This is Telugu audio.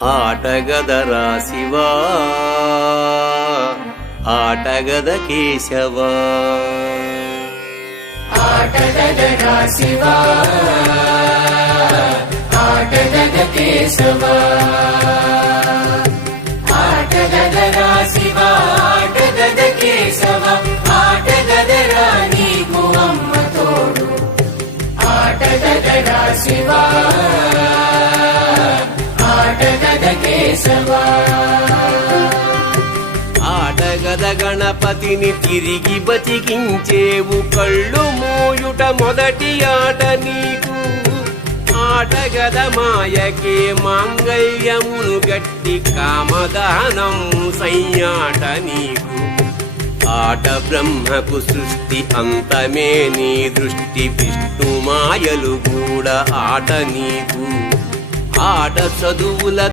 ఆటగదరా శివా ఆటగద కేశవా ఆటగదరా శివా ఆటగద కేశవా ఆటగదరా శివా ఆటగద కేశవా ఆటగదరా నీకు అమ్మ తోడు ఆటగదరా శివా ఆటగద కేశవా ఆటగద గణపతిని తిరిగి బతికించేవు కళ్ళు మోయుట మొదటి ఆట నీకు ఆటగద మాయకే మాంగళ్యమును గట్టి కామదానం సయ్యాట నీకు ఆట బ్రహ్మకు సృష్టి అంతమే నీ దృష్టి విష్ణు మాయలు కూడా ఆట నీకు ఆట చదువుల